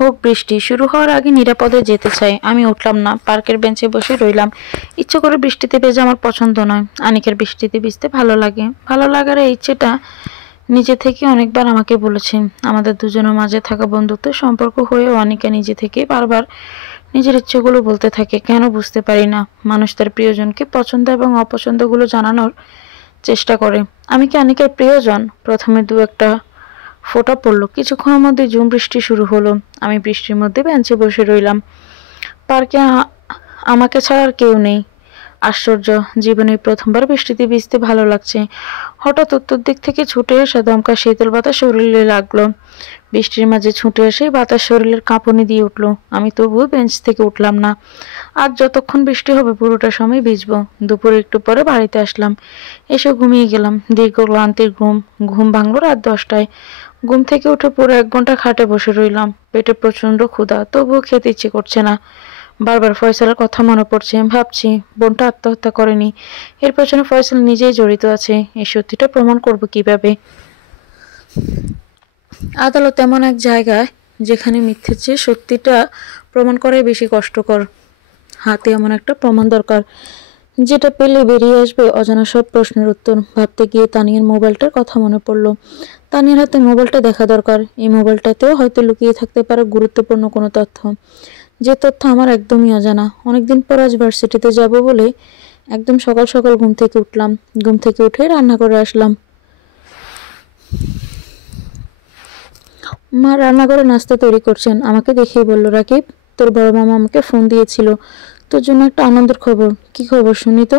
হোক বৃষ্টি শুরু হওয়ার আগে নিরাপদে যেতে চাই। আমি উঠলাম না, পার্কের বেঞ্চে বসে রইলাম। ইচ্ছে করে বৃষ্টিতে ভেজা আমার পছন্দ নয়। আনিকের বৃষ্টিতে ভিজতে ভালো লাগে। ভালো লাগার এই ইচ্ছেটা নিজে থেকে অনেকবার আমাকে বলেছেন। আমাদের দুজনের মাঝে থাকা বন্ধুত্বের সম্পর্ক হয়েও অনিকা নিজে থেকে বারবার নিজের ইচ্ছেগুলো বলতে থাকে। কেন বুঝতে পারি না। মানুষ তার প্রিয়জনকে পছন্দ এবং অপছন্দগুলো জানানোর চেষ্টা করে। আমি কি আনিকার প্রিয়জন? প্রথমে দু একটা ফোঁটা পড়ল। কিছুক্ষণের মধ্যে ঝুম বৃষ্টি শুরু হলো। আমি বৃষ্টির মধ্যে বেঞ্চে বসে রইলাম। পার্কে আমাকে ছাড়া আর কেউ নেই। আশ্চর্য, জীবনে প্রথমবার বৃষ্টিতে ভিজতে ভালো লাগছে। হঠাৎ উত্তর দিক থেকে ছুটে এসে দমকা শীতল বাতাস শরীরে লাগলো। বৃষ্টির মাঝে ছুটে এসে বাতাস শরীরের কাঁপুনি দিয়ে উঠল। আমি তবুও বেঞ্চ থেকে উঠলাম না। আজ যতক্ষণ বৃষ্টি হবে পুরোটা সময় ভিজবো। দুপুরে একটু পরে বাড়িতে আসলাম। এসে ঘুমিয়ে গেলাম। দীর্ঘ ক্লান্তির ঘুম ভাঙলো রাত 10টায়। ঘুম থেকে উঠে পুরো 1 ঘন্টা খাটে বসে রইলাম। পেটে প্রচন্ড ক্ষুধা, তবুও খেতে ইচ্ছে করছে না। বারবার ফয়সালের কথা মনে পড়ছে। ভাবছি বোনটা আত্মহত্যা করেনি, এর পেছনে ফয়সাল নিজেই জড়িত আছে। এই সত্যিটা প্রমাণ করব কিভাবে? আদালত এমন এক জায়গায় যেখানে মিথ্যের চেয়ে সত্যিটা প্রমাণ করাই বেশি কষ্টকর। হাতে এমন একটা প্রমাণ দরকার যেটা পেলে বেরিয়ে আসবে অজানা সব প্রশ্নের উত্তর। ভাবতে গিয়ে তানিয়ার মোবাইলটার কথা মনে পড়লো। তানিয়ার হাতে মোবাইলটা দেখা দরকার। এই মোবাইলটাতেও হয়তো লুকিয়ে থাকতে পারে গুরুত্বপূর্ণ কোনো তথ্য, যে তথ্য আমার একদমই অজানা। অনেকদিন পর আজ ভার্সিটিতে যাব বলে একদম সকাল সকাল ঘুম থেকে উঠলাম। ঘুম থেকে উঠে রান্না করে আসলাম। মা রান্নাঘরে নাস্তা তৈরি করছেন। আমাকে দেখেই বলল, রাকিব, তোর বড় মামা আমাকে ফোন দিয়েছিল, তোর জন্য একটা আনন্দের খবর। কি খবর শুনি তো?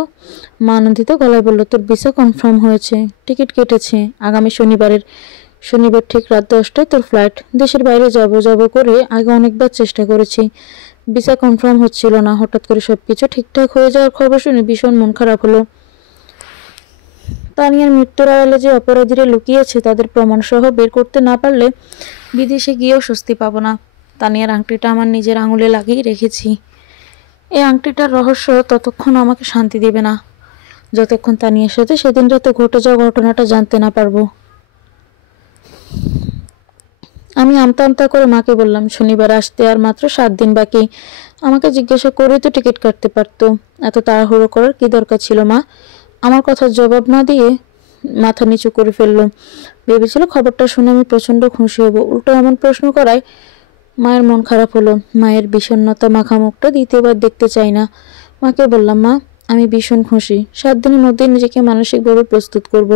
মা আনন্দিত গলায় বলল, তোর ভিসা কনফার্ম হয়েছে, টিকিট কেটেছে আগামী শনিবার ঠিক রাত 10টায় তোর ফ্লাইট। দেশের বাইরে যাব করে আগে অনেকবার চেষ্টা করেছি, ভিসা কনফার্ম হচ্ছিল না। হঠাৎ করে সবকিছু ঠিকঠাক হয়ে যাওয়ার খবর শুনে ভীষণ মন খারাপ হলো। তানিয়ার মৃত্যুর আড়ালে যে অপরাধীরা লুকিয়েছে তাদের প্রমাণ সহ বের করতে না পারলে বিদেশে গিয়েও স্বস্তি পাবো না। তানিয়ার আংটিটা আমার নিজের আঙুলে লাগিয়ে রেখেছি। এই আংটিটার রহস্য ততক্ষণ আমাকে শান্তি দেবে না যতক্ষণ তানিয়ার সাথে সেদিন রাতে ঘটে যাওয়া ঘটনাটা জানতে না পারবো। আমি আমতা আমতা করে মাকে বললাম, শনিবার আসতে আর মাত্র 7 দিন বাকি। আমাকে জিজ্ঞাসা করে তো টিকিট কাটতে পারতো। এত তাড়াহুড়ো করার কি দরকার ছিল? মা আমার কথার জবাব না দিয়ে মাথা নিচু করে ফেললো। ভেবেছিল খবরটা শুনে আমি প্রচন্ড খুশি হব, উল্টো এমন প্রশ্ন করায় মায়ের মন খারাপ হলো। মায়ের বিষণ্ণতা মাখা মুখটা দ্বিতীয়বার দেখতে চাই না। মাকে বললাম, মা আমি ভীষণ খুশি। 7 দিনের মধ্যে নিজেকে মানসিকভাবে প্রস্তুত করব।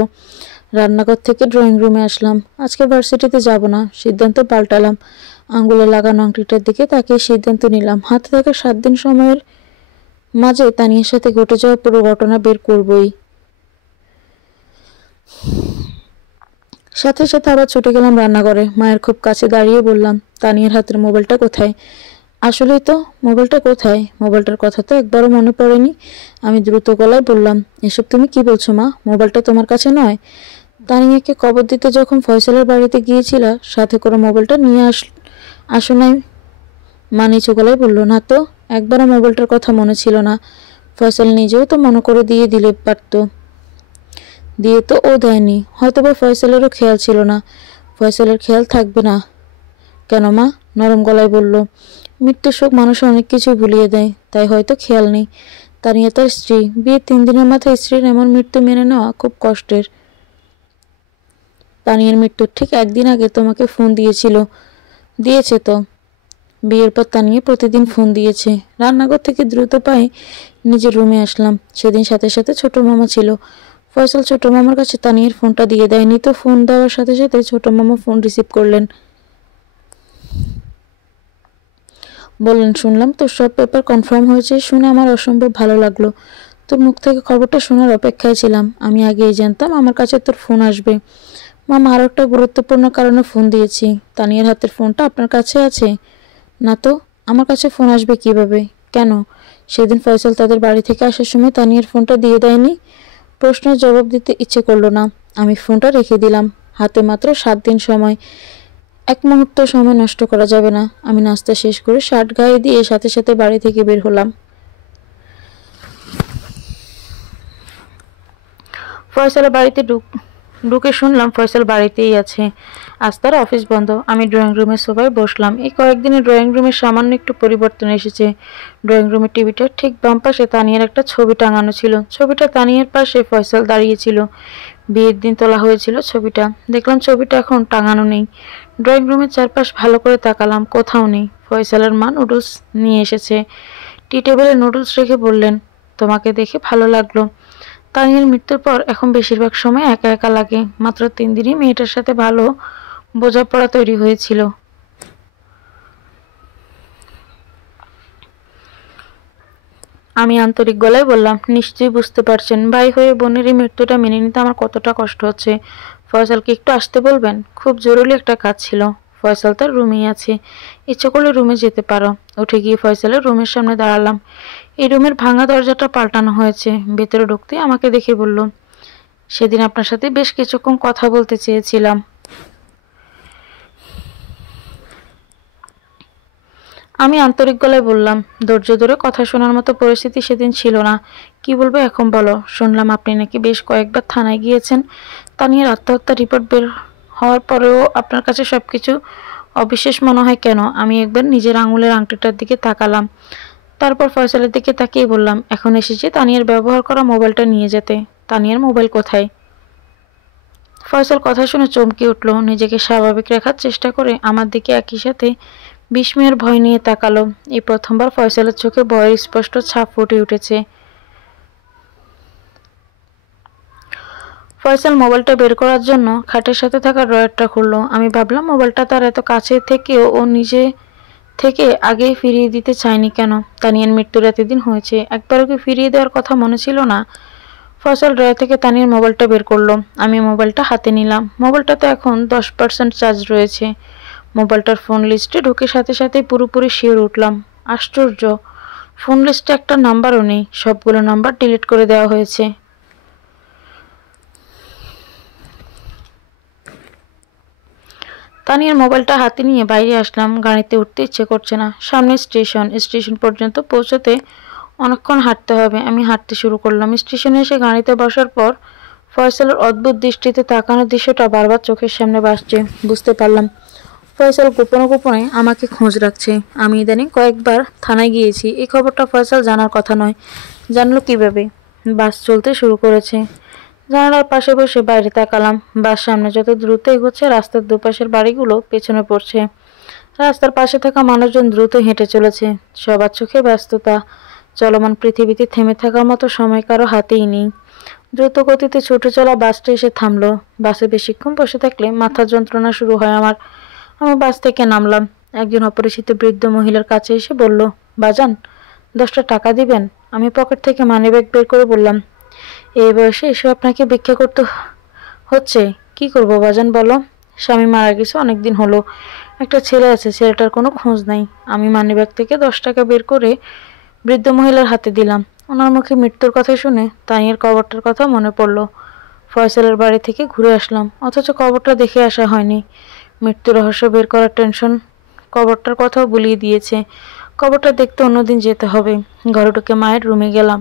রান্নাঘর থেকে ড্রয়িং রুমে আসলাম। আজকে ভার্সিটিতে যাব না, সিদ্ধান্ত পাল্টালাম। আঙ্গুলে লাগানো আংটিটার দিকে তাকিয়ে সিদ্ধান্ত নিলাম, হাতে থাকা 7 দিন সময়ের মাঝে তানিয়ার সাথে ঘটে যাওয়া পুরো ঘটনা বের করবই। সাথে সাথে আবার ছুটে গেলাম রান্নাঘরে। মায়ের খুব কাছে দাঁড়িয়ে বললাম, তানিয়ার হাতের মোবাইলটা কোথায়? আসলেই তো, মোবাইলটা কোথায়? মোবাইলটার কথা তো একবারও মনে পড়েনি। আমি দ্রুত গলায় বললাম, এসব তুমি কি বলছো মা? মোবাইলটা তোমার কাছে নয়? তানিয়াকে কবর দিতে যখন ফয়সালের বাড়িতে গিয়েছিলা, সাথে করে মোবাইলটা নিয়ে আসো নাই? মা নিচু গলায় বলল, না তো, একবারও মোবাইলটার কথা মনে ছিল না। ফয়সাল নিজেও তো মনে করে দিলে পারতো। দিয়ে তো ও দেয়নি। হয়তোবা ফয়সালেরও খেয়াল ছিল না। ফয়সালের খেয়াল থাকবে না কেন মা? নরম গলায় বলল, মৃত্যুর শোক মানুষের অনেক কিছু ভুলিয়ে দেয়, তাই হয়তো খেয়াল নেই। তানিয়া তার স্ত্রী, বিয়ের 3 দিনের মাথায় স্ত্রীর এমন মৃত্যু মেনে নেওয়া খুব কষ্টের। তানিয়ার মৃত্যুর ঠিক 1 দিন আগে তোমাকে ফোন দিয়েছে তো। বিয়ের পর তানিয়া প্রতিদিন ফোন দিয়েছে। রান্নাঘর থেকে দ্রুত পায়ে নিজের রুমে আসলাম। সেদিন সাথে সাথে ছোট মামা ছিল। ফয়সাল ছোট মামার কাছে তানিয়ার ফোনটা দিয়ে দেয়নি তো। ফোন দেওয়ার সাথে সাথে ছোট মামা ফোন রিসিভ করলেন। বললেন, শুনলাম তোর সব পেপার কনফার্ম হয়েছে। শুনে আমার অসম্ভব ভালো লাগলো। তোর মুখ থেকে খবরটা শোনার অপেক্ষায় ছিলাম। আমি আগেই জানতাম আমার কাছে তোর ফোন আসবে। মামা আরও একটা গুরুত্বপূর্ণ কারণে ফোন দিয়েছি। তানিয়ার হাতের ফোনটা আপনার কাছে আছে? না তো, আমার কাছে ফোন আসবে কিভাবে? কেন সেদিন ফয়সাল তাদের বাড়ি থেকে আসার সময় তানিয়ার ফোনটা দিয়ে দেয়নি? প্রশ্নের জবাব দিতে ইচ্ছে করলো না। আমি ফোনটা রেখে দিলাম। হাতে মাত্র 7 দিন সময়, এক মুহূর্ত সময় নষ্ট করা যাবে না। আমি নাস্তা শেষ করে শার্ট গায়ে দিয়ে সাথে সাথে বাড়ি থেকে বের হলাম। ফয়সালের বাড়িতে ঢুকে শুনলাম ফয়সাল বাড়িতেই আছে, আজ তার অফিস বন্ধ। আমি ড্রয়িং রুমের সোফায় বসলাম। এই কয়েকদিনে ড্রয়িং রুমের সামান্য একটু পরিবর্তন এসেছে। ড্রয়িং রুমের টিভিটার ঠিক বাম পাশে তানিয়ার একটা ছবি টাঙানো ছিল। ছবিটা তানিয়ার পাশে ফয়সাল দাঁড়িয়েছিল। বিয়ের দিন তোলা হয়েছিল ছবিটা। দেখলাম ছবিটা এখন টাঙানো নেই। ড্রয়িং রুমের চারপাশ ভালো করে তাকালাম, কোথাও নেই। ফয়সালের মা নুডলস নিয়ে এসেছে। টি টেবিলে নুডলস রেখে বললেন, তোমাকে দেখে ভালো লাগলো। তানিয়ার মৃত্যুর পর এখন বেশিরভাগ সময় একা একা লাগে। মাত্র 3 দিনই মেয়েটার সাথে ভালো বোঝাপড়া তৈরি হয়েছিল। আমি আন্তরিক গলায় বললাম, নিশ্চয়ই বুঝতে পারছেন ভাই হয়ে বোনের এই মৃত্যুটা মেনে নিতে আমার কতটা কষ্ট হচ্ছে। ফয়সালকে একটু আসতে বলবেন, খুব জরুরি একটা কাজ ছিল। ফয়সাল তার রুমেই আছে, ইচ্ছে করলে রুমে যেতে পারো। উঠে গিয়ে ফয়সালের রুমের সামনে দাঁড়ালাম। এই রুমের ভাঙা দরজাটা পাল্টানো হয়েছে। ভেতরে ঢুকতে আমাকে দেখে বলল, সেদিন আপনার সাথে বেশ কিছুক্ষণ কথা বলতে চেয়েছিলাম। আমি আন্তরিক গলায় বললাম, ধৈর্য ধরে কথা শোনার মতো পরিস্থিতি সেদিন ছিল না। কি বলবো এখন বলো। শুনলাম আপনি নাকি বেশ কয়েকবার থানায় গিয়েছেন। তানিয়ার আত্মহত্যার রিপোর্ট বের হওয়ার পরেও আপনার কাছে সবকিছু অবিশ্বাস মনে হয় কেন? আমি একবার নিজের আঙুলের আংটিটার দিকে তাকালাম, তারপর ফয়সালের দিকে তাকিয়ে বললাম, এখন এসেছে তানিয়ার ব্যবহার করা মোবাইলটা নিয়ে যেতে। তানিয়ার মোবাইল কোথায়? ফয়সাল কথা শুনে চমকে উঠল। নিজেকে স্বাভাবিক রাখার চেষ্টা করে আমার দিকে একই সাথে বিস্ময়ের ভয় নিয়ে তাকালো। এই প্রথমবার ফয়সালের চোখে ভয়ের স্পষ্ট ছাপ ফুটে উঠেছে। ফয়সাল মোবাইলটা বের করার জন্য খাটের সাথে থাকা ড্রয়ারটা খুললো। আমি ভাবলাম মোবাইলটা তার এত কাছে থেকেও ও নিজে থেকে আগেই ফিরিয়ে দিতে চায়নি কেন? তানিয়ার মৃত্যুর এতদিন হয়েছে, একবারও কি ফিরিয়ে দেওয়ার কথা মনে ছিল না? ফয়সাল ড্রয়ার থেকে তানিয়ার মোবাইলটা বের করলো। আমি মোবাইলটা হাতে নিলাম। মোবাইলটাতে এখন 10% চার্জ রয়েছে। মোবাইলটার ফোন লিস্টে ঢুকে সাথে সাথে পুরোপুরি শিওর উঠলাম। আশ্চর্য, ফোন লিস্টে একটা নাম্বারও নেই। সবগুলো নাম্বার ডিলিট করে দেওয়া হয়েছে। তানিয়ার মোবাইলটা হাতে নিয়ে বাইরে আসলাম। গাড়িতে উঠতে ইচ্ছে করছে না। সামনে স্টেশন পর্যন্ত পৌঁছতে অনেকক্ষণ হাঁটতে হবে। আমি হাঁটতে শুরু করলাম। স্টেশনে এসে গাড়িতে বসার পর ফয়সালের অদ্ভুত দৃষ্টিতে তাকানোর দৃশ্যটা বারবার চোখের সামনে ভাসছে। বুঝতে পারলাম ফয়সাল গোপনে গোপনে আমাকে খোঁজ রাখছে। আমি ইদানিং কয়েকবার থানায় গিয়েছি। এই খবরটা ফয়সাল জানার কথা নয়। জানলো কিভাবে? বাস চলতে শুরু করেছে। জানালার পাশে বসে বাইরে তাকালাম। বাস সামনে যত দ্রুত এগোচ্ছে রাস্তার দুপাশের বাড়িগুলো পেছনে পড়ছে। রাস্তার পাশে থাকা মানুষজন দ্রুত হেঁটে চলেছে। সবার চোখে ব্যস্ততা। চলমান পৃথিবীতে থেমে থাকার মতো সময় কারো হাতেই নেই। দ্রুত গতিতে ছুটে চলা বাসটা এসে থামলো। বাসে বেশিক্ষণ বসে থাকলে মাথার যন্ত্রণা শুরু হয় আমার। আমি বাস থেকে নামলাম। একজন অপরিচিত বৃদ্ধ মহিলার কাছে এসে বলল, বাজান, 10টা টাকা দিবেন? আমি পকেট থেকে মানিব্যাগ বের করে বললাম, এই বয়সে এসে আপনাকে ভিক্ষা করতে হচ্ছে? কি করব বাজান বলো। স্বামী মারা গেছে অনেকদিন হলো। একটা ছেলে আছে, ছেলেটার কোনো খোঁজ নাই। আমি মানিব্যাগ থেকে 10 টাকা বের করে বৃদ্ধ মহিলার হাতে দিলাম। ওনার মুখে মৃত্যুর কথা শুনে তানিয়ার কবরটার কথা মনে পড়ল। ফয়সালের বাড়ি থেকে ঘুরে আসলাম, অথচ কবরটা দেখে আসা হয়নি। মৃত্যু রহস্য বের করার টেনশন কবরটার কথাও ভুলিয়ে দিয়েছে। কবরটা দেখতে অন্যদিন যেতে হবে। ঘরে ঢুকে মায়ের রুমে গেলাম।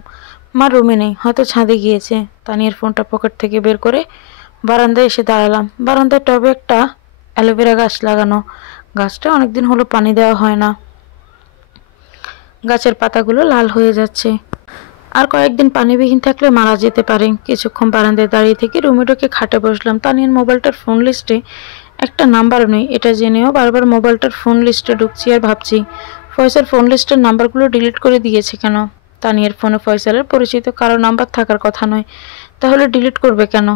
মা রুমে নেই, হয়তো ছাদে গিয়েছে। তানিয়ার ফোনটা পকেট থেকে বের করে বারান্দায় এসে দাঁড়ালাম। বারান্দায় টবে একটা অ্যালোভেরা গাছ লাগানো। গাছটা অনেকদিন হলো পানি দেওয়া হয় না। গাছের পাতাগুলো লাল হয়ে যাচ্ছে। আর কয়েকদিন পানিবিহীন থাকলে মারা যেতে পারে। কিছুক্ষণ বারান্দায় দাঁড়িয়ে থেকে রুমে ঢুকে খাটে বসলাম। তানিয়ার মোবাইলটার ফোন লিস্টে একটা নাম্বারও নেই। এটা জেনেও বারবার মোবাইলটার ফোন লিস্টে ঢুকছি আর ভাবছি, ফয়সাল ফোন লিস্টের নাম্বারগুলো ডিলিট করে দিয়েছে কেন? তানিয়ার ফোনে ফয়সালের পরিচিত কারো নাম্বার থাকার কথা নয়, তাহলে ডিলিট করবে কেন?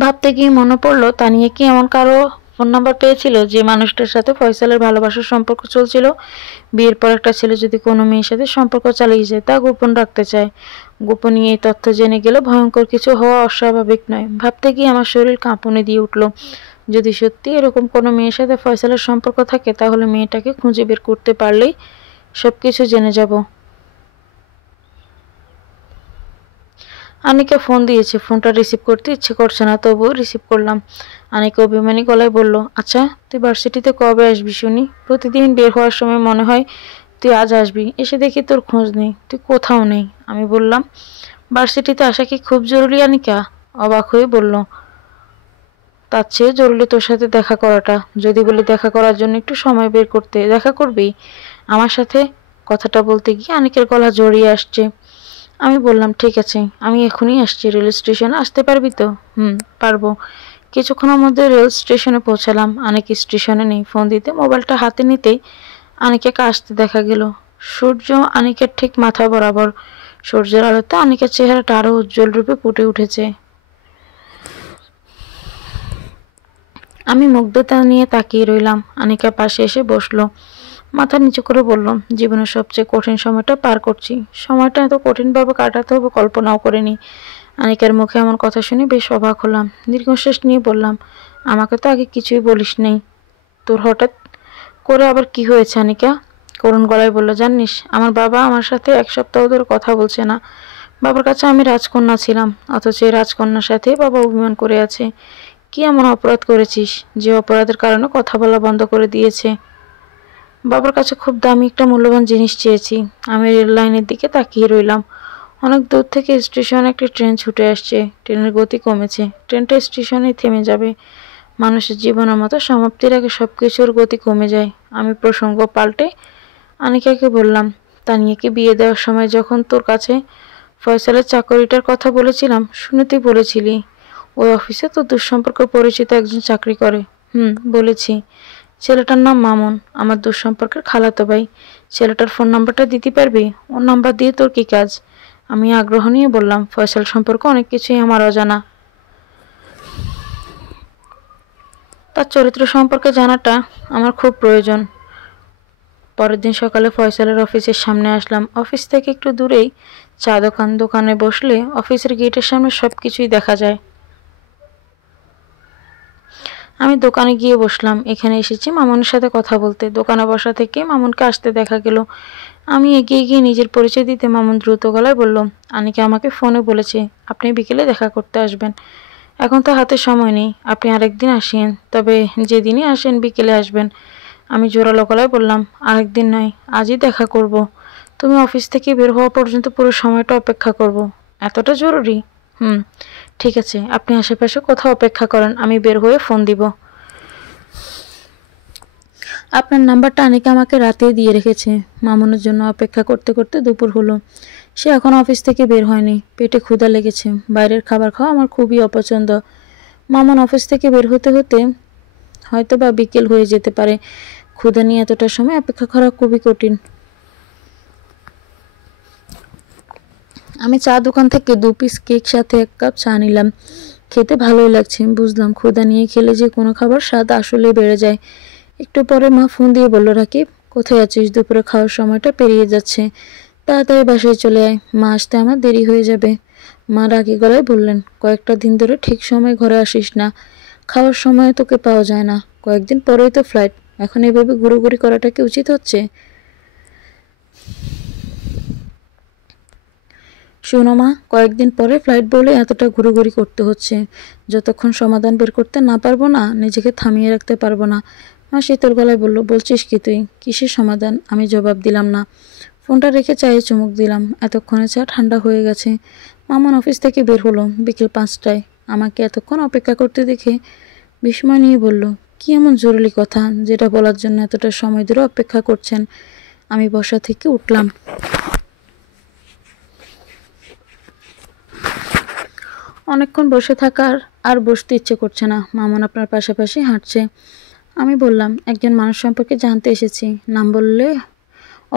ভাবতে গিয়ে মনে পড়লো, তানিয়া কি এমন কারো ফোন নাম্বার পেয়েছিল যে মানুষটার সাথে ফয়সালের ভালোবাসার সম্পর্ক চলছিল? বিয়ের পর একটা ছেলে যদি কোনো মেয়ের সাথে সম্পর্ক চালিয়ে যায়, তা গোপন রাখতে চায়। গোপনীয় এই তথ্য জেনে গেলে ভয়ঙ্কর কিছু হওয়া অস্বাভাবিক নয়। ভাবতে গিয়ে আমার শরীর কাঁপুনি দিয়ে উঠল। যদি সত্যি এরকম কোনো মেয়ের সাথে ফয়সালের সম্পর্ক থাকে, তাহলে মেয়েটাকে খুঁজে বের করতে পারলেই সবকিছু জেনে যাব। আনিকা ফোন দিয়েছে। ফোনটা রিসিভ করতে ইচ্ছে করছে না, তবুও রিসিভ করলাম। আনিকা অভিমানী গলায় বলল, আচ্ছা তুই ভার্সিটিতে কবে আসবি শুনি? প্রতিদিন বের হওয়ার সময় মনে হয় তুই আজ আসবি, এসে দেখি তোর খোঁজ নেই, তুই কোথাও নেই। আমি বললাম, ভার্সিটিতে আসা কি খুব জরুরি আনিকা? অবাক হয়ে বলল, তার চেয়ে জরুরি তোর সাথে দেখা করাটা। যদি বলি দেখা করার জন্য একটু সময় বের করতে, দেখা করবি আমার সাথে? কথাটা বলতে গিয়ে আনিকের গলা জড়িয়ে আসছে। আমি বললাম, ঠিক আছে, আমি এখনই আসছি। রেল স্টেশনে আসতে পারবি তো? পারবো। কিছুক্ষণের মধ্যে রেল স্টেশনে পৌঁছালাম। আনিক স্টেশনে নেই। ফোন দিতে মোবাইলটা হাতে নিতেই আনিকাকে আসতে দেখা গেল। সূর্য আনিকের ঠিক মাথা বরাবর। সূর্যের আলোতে আনিকের চেহারাটা আরো উজ্জ্বল রূপে ফুটে উঠেছে। আমি মুগ্ধতা নিয়ে তাকিয়ে রইলাম। আনিকা পাশে এসে বসলো, মাথা নিচু করে বলল, জীবনের সবচেয়ে কঠিন সময়টা পার করছি। সময়টা এত কঠিনভাবে কাটাতে হবে কল্পনাও করিনি। আনিকার মুখে এমন কথা শুনে বেশ অবাক হলাম। দীর্ঘশ্বাস নিয়ে বললাম, আমাকে তো আগে কিছুই বলিস নেই। তোর হঠাৎ করে আবার কি হয়েছে আনিকা? করুণ গলায় বলল, জানিস আমার বাবা আমার সাথে 1 সপ্তাহ ধরে কথা বলছে না। বাবার কাছে আমি রাজকন্যা ছিলাম, অথচ এই রাজকন্যার সাথে বাবা অভিমান করে আছে। কি এমন অপরাধ করেছিস যে অপরাধের কারণে কথা বলা বন্ধ করে দিয়েছে? বাবার কাছে খুব দামি একটা মূল্যবান জিনিস চেয়েছি। আমি রেল লাইনের দিকে তাকিয়ে রইলাম। অনেক দূর থেকে স্টেশনে একটি ট্রেন ছুটে আসছে। ট্রেনের গতি কমেছে। ট্রেনটা স্টেশনেই থেমে যাবে। মানুষের জীবনের মতো সমাপ্তির আগে সবকিছুর গতি কমে যায়। আমি প্রসঙ্গ পাল্টে আনিকাকে বললাম, তানিয়াকে বিয়ে দেওয়ার সময় যখন তোর কাছে ফয়সালের চাকরিটার কথা বলেছিলাম, শুনে তুই বলেছিলি ওই অফিসে তোর দুঃসম্পর্ক পরিচিত একজন চাকরি করে। বলেছি। ছেলেটার নাম মামুন, আমার দুঃসম্পর্কের খালাতো ভাই। ছেলেটার ফোন নাম্বারটা দিতে পারবি? ওর নাম্বার দিয়ে তোর কি কাজ? আমি আগ্রহ নিয়ে বললাম, ফয়সাল সম্পর্কে অনেক কিছুই আমার অজানা। তার চরিত্র সম্পর্কে জানাটা আমার খুব প্রয়োজন। পরের দিন সকালে ফয়সালের অফিসের সামনে আসলাম। অফিস থেকে একটু দূরেই চা দোকানে বসলে অফিসের গেটের সামনে সবকিছুই দেখা যায়। আমি দোকানে গিয়ে বসলাম। এখানে এসেছি মামুনের সাথে কথা বলতে। দোকানে বসা থেকে মামুনকে আসতে দেখা গেল। আমি এগিয়ে গিয়ে নিজের পরিচয় দিতে মামুন দ্রুত গলায় বলল, আনিকা আমাকে ফোনে বলেছে আপনি বিকেলে দেখা করতে আসবেন। এখন তো হাতে সময় নেই, আপনি আরেকদিন আসেন। তবে যেদিনই আসেন বিকেলে আসবেন। আমি জোরালো গলায় বললাম, আরেকদিন নয়, আজই দেখা করব। তুমি অফিস থেকে বের হওয়া পর্যন্ত পুরো সময়টা অপেক্ষা করব। এতটা জরুরি? ঠিক আছে, আপনি আশেপাশে কোথাও অপেক্ষা করেন, আমি বের হয়ে ফোন দিব। আপনার নাম্বারটা আনিকা আমাকে রাতেই দিয়ে রেখেছে। মামুনের জন্য অপেক্ষা করতে করতে দুপুর হলো। সে এখন অফিস থেকে বের হয়নি। পেটে ক্ষুধা লেগেছে। বাইরের খাবার খাওয়া আমার খুবই অপছন্দ। মামুন অফিস থেকে বের হতে হতে হয়তো বা বিকেল হয়ে যেতে পারে। ক্ষুধা নিয়ে এতটা সময় অপেক্ষা করা খুবই কঠিন। আমি চা দোকান থেকে 2 পিস কেক সাথে 1 কাপ চা নিলাম। খেতে ভালোই লাগছে। বুঝলাম ক্ষুধা নিয়ে খেলে যে কোনো খাবার স্বাদ আসলেই বেড়ে যায়। একটু পরে মা ফোন দিয়ে বলল, রাকিব কোথায় আছিস? দুপুরে খাওয়ার সময়টা পেরিয়ে যাচ্ছে, তাড়াতাড়ি বাসায় চলে আয়, মা আসতে আমার দেরি হয়ে যাবে। মা রাগী গলায় বললেন, কয়েকটা দিন ধরে ঠিক সময় ঘরে আসিস না, খাওয়ার সময় তোকে পাওয়া যায় না। কয়েকদিন পরেই তো ফ্লাইট, এখন এভাবে ঘুরোঘুরি করাটা কি উচিত হচ্ছে? শোনো মা, কয়েকদিন পরে ফ্লাইট বলে এতটা ঘুরোঘুরি করতে হচ্ছে। যতক্ষণ সমাধান বের করতে না পারবো না, নিজেকে থামিয়ে রাখতে পারবো না। মা শীতল গলায় বলল, বলছিস কি তুই? কিসের সমাধান? আমি জবাব দিলাম না। ফোনটা রেখে চায়ে চুমুক দিলাম। এতক্ষণে চা ঠান্ডা হয়ে গেছে। মামুন অফিস থেকে বের হলো বিকেল 5টায়। আমাকে এতক্ষণ অপেক্ষা করতে দেখে বিস্ময় নিয়ে বলল, কি এমন জরুরি কথা যেটা বলার জন্য এতটা সময় ধরে অপেক্ষা করছেন? আমি বসা থেকে উঠলাম। অনেকক্ষণ বসে থাকার আর বসতে ইচ্ছে করছে না। মামুন আপনার পাশাপাশি হাঁটছে। আমি বললাম, একজন মানুষ সম্পর্কে জানতে এসেছি। নাম বললে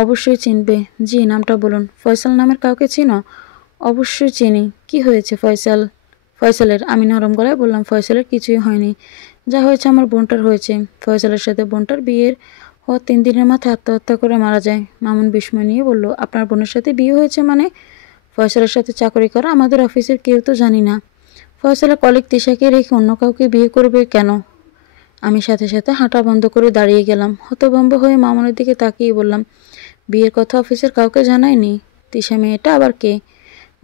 অবশ্যই চিনবে। জি, নামটা বলুন। ফয়সাল নামের কাউকে চিনো? অবশ্যই চিনি। কি হয়েছে ফয়সালের? আমি নরম গলায় বললাম, ফয়সালের কিছুই হয়নি। যা হয়েছে আমার বোনটার হয়েছে। ফয়সালের সাথে বোনটার বিয়ের হওয়ার 3 দিনের মাথায় আত্মহত্যা করে মারা যায়। মামুন বিস্ময় নিয়ে বলল, আপনার বোনের সাথে বিয়ে হয়েছে মানে? ফয়সালের সাথে চাকরি করা আমাদের অফিসের কেউ তো জানি না। ফয়সালের কলিগ তিশাকে রেখে অন্য কাউকে বিয়ে করবে কেন? আমি সাথে সাথে হাঁটা বন্ধ করে দাঁড়িয়ে গেলাম। হতভম্ব হয়ে মামুনের দিকে তাকিয়ে বললাম, বিয়ের কথা অফিসের কাউকে জানায়নি? তিশা মেয়েটা আবার কে?